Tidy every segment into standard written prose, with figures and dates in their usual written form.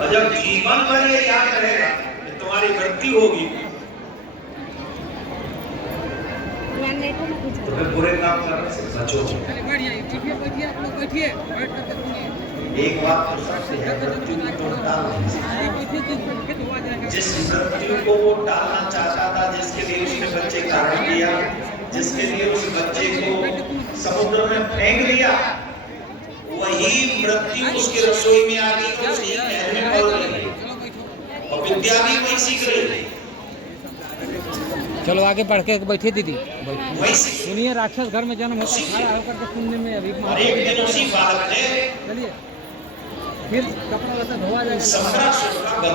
और जब जीवन भर ये याद रहेगा कि तुम्हारी मृत्यु होगी, तो फिर बुरे काम करने से बचो। एक बात तो सच है, मृत्यु को टाल नहीं सकते। जिस मृत्यु को वो टालना चाहता था, जिसके लिए उसने बच्चे का हरण किया, जिसके लिए उस बच्चे को समुद्र में फेंक दिया, वही मृत्यु उसकी रसोई में आ गई, तो उसकी नहर में पड़ गई और विद्या भी वही सीख रही। चलो आगे बढ़ के बैठिए दीदी, सुनिए। राक्षस घर में जन्म होता है करके सुनने में अभी एक दिन उसी बालक ने चलिए फिर कपड़ा लता धोआ जाएगा, संग्रासुर का वध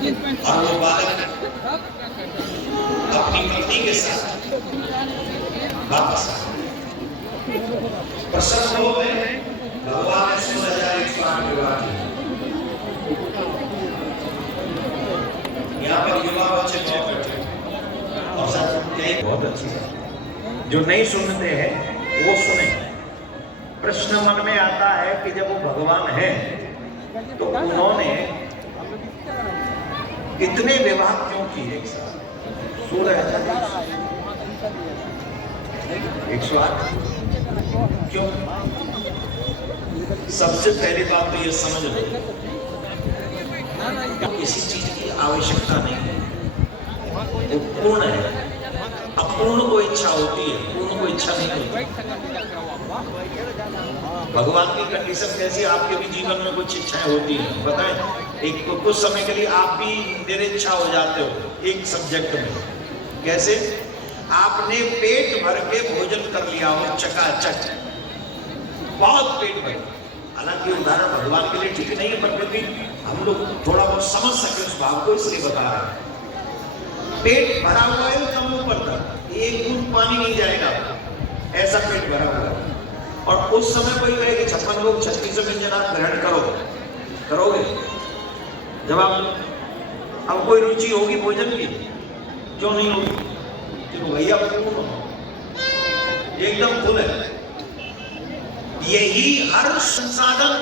किया और वो बालक अपनी पत्नी के साथ वापस आया। प्रसन्न हो गए, भगवान ने 16,108 विवाह किए। यहाँ पर युवा बच्चे बहुत बैठे और साथ बहुत अच्छी बात, जो नहीं सुनते हैं वो सुने। प्रश्न मन में आता है कि जब वो भगवान है तो उन्होंने इतने विवाह क्यों किए एक साथ? 16,108 क्यों? सबसे पहली बात तो ये समझ लो, किसी चीज की आवश्यकता नहीं है, वो पूर्ण है। अपूर्ण को इच्छा होती है, पूर्ण को इच्छा नहीं होती। भगवान की कंडीशन कैसी? आपके भी जीवन में कुछ इच्छाएं होती हैं, बताएं। एक कुछ समय के लिए आप भी निरीच्छा हो जाते हो एक सब्जेक्ट में। कैसे? आपने पेट भर के भोजन कर लिया हो चकाचक, बहुत पेट भर। हालांकि उदाहरण भगवान के लिए ठीक नहीं है, पर फिर भी हम लोग थोड़ा बहुत समझ सके उस भाव को, इसलिए बता रहे हैं। पेट भरा हुआ है कम ऊपर तक, एक बूंद पानी नहीं जाएगा, ऐसा पेट भरा हुआ है। और उस समय कोई कहे कि 56 लोग 36 व्यंजन ग्रहण करोगे? जब आप अब कोई रुचि होगी भोजन की, क्यों नहीं होगी? क्योंकि भैया पूर्ण एकदम फुल है। यही हर संसाधन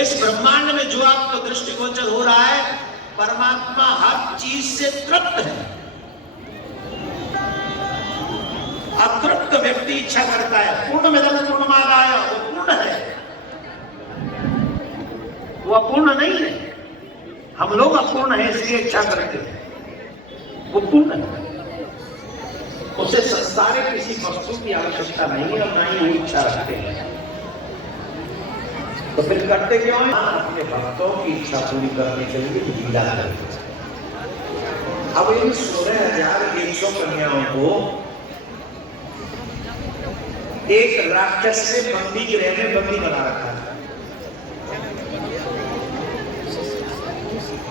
इस ब्रह्मांड में जो आपको दृष्टिगोचर हो रहा है, परमात्मा हर चीज से तृप्त है। अतृप्त व्यक्ति इच्छा करता है। पूर्णमिदं पूर्णमादाय, वो पूर्ण है, वो अपूर्ण नहीं है। हम लोग अपूर्ण है इसलिए इच्छा करते हैं, वो पूर्ण है। उसे संसारिक किसी वस्तु की आवश्यकता नहीं है और ना ही वो इच्छा रखते हैं। तो फिर करते क्यों हैं? अपने भक्तों की इच्छा पूरी करने के लिए लीला करते हैं। अब इन 16,100 कन्याओं को एक राक्षस से बंदी गृह में बंदी बना रखा था।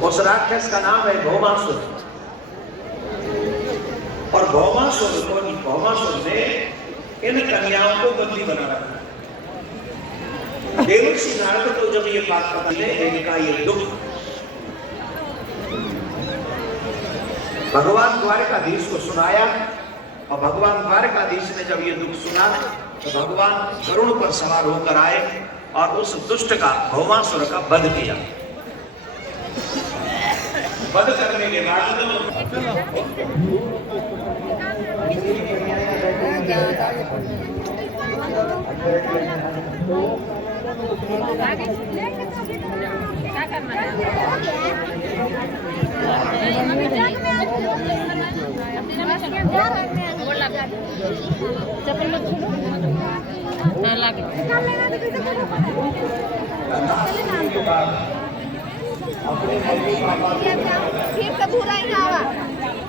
उस राक्षस का नाम है भौमासुर। और भौमासुर ने इन कन्याओं को बंदी बना रखा। देवर्षि नारद को जब ये बात पता चली, इनका ये दुख भगवान द्वारकाधीश को सुनाया। और भगवान द्वारकाधीश ने जब ये दुख सुना तो भगवान गरुड़ पर सवार होकर आए और उस दुष्ट का, भौमासुर का वध किया। वध करने के बाद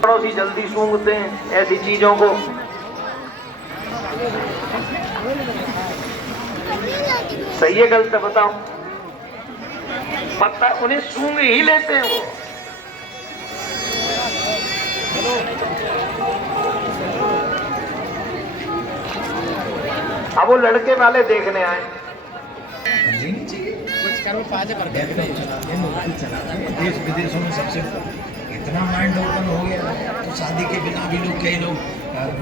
पड़ोसी जल्दी सूंघते हैं ऐसी चीजों को। सही है गलत है बताओ? पता उन्हें सूंघ ही लेते हैं वो। अब वो लड़के वाले देखने आए। देश विदेशों में सबसे इतना माइंड ओपन हो गया, तो शादी के बिना भी लोग, कई लोग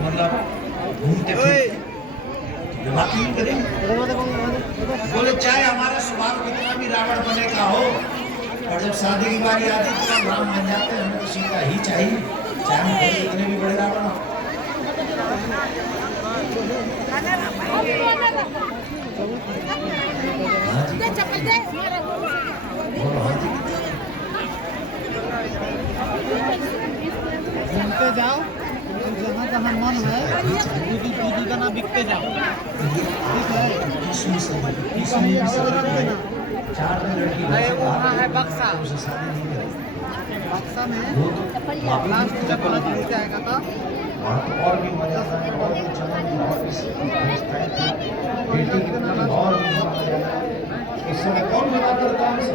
मतलब घूमते फिरते, विवाह क्यों करें? बोले चाहे हमारा स्वभाव कितना भी भी रावण बने का हो, और जब शादी की बारी आती तो हम राम बन जाते हैं। हमें तो सीता ही चाहिए, चाहे हम कोई कितने भी बड़े रावण हो। हाँ जी, बोलो हाँ जी। घूमते जाओ, जहाँ जहाँ मन है दीदी दीदी का नाम बिकते जाओ। ठीक है, 4 लड़की वहाँ है बक्सा, उसे शादी नहीं करेगी। बक्सा में वहाँ लास्ट जब गलत हो जाएगा तो तो और भी मजा आता है, और भी चमन, और भी बेटी की तरह और भी मजा आता है। इस समय कौन मना करता है हमसे?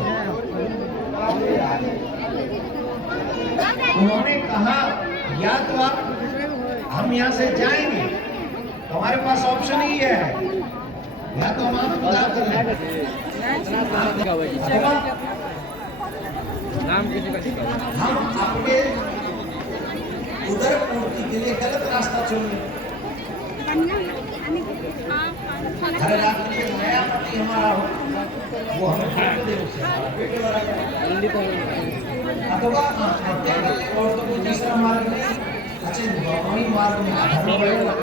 उन्होंने कहा या तो आप हम यहाँ से जाएंगे, तो हमारे पास ऑप्शन ही है, या तो हम आपको बुला कर हम अपने उधर पूर्ति के लिए गलत रास्ता चुने। हर रात्रि एक नया पति हमारा हो, वो हमें दे अथवा और तो कोई दूसरा मार्ग नहीं। अच्छा, दोनों ही मार्ग में आधार बढ़ेगा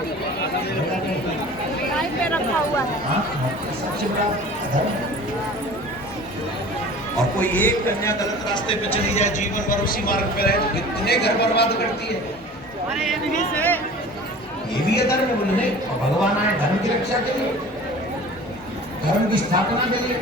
पे रखा हुआ है। हाँ, सबसे बड़ा धर्म। और कोई एक कन्या गलत रास्ते पे चली जाए, जीवन भर उसी मार्ग पे रहे, तो कितने घर बर्बाद करती है। ये भी अधर्म है, बोले नहीं, भगवान आए धर्म की रक्षा के लिए, धर्म की स्थापना के लिए।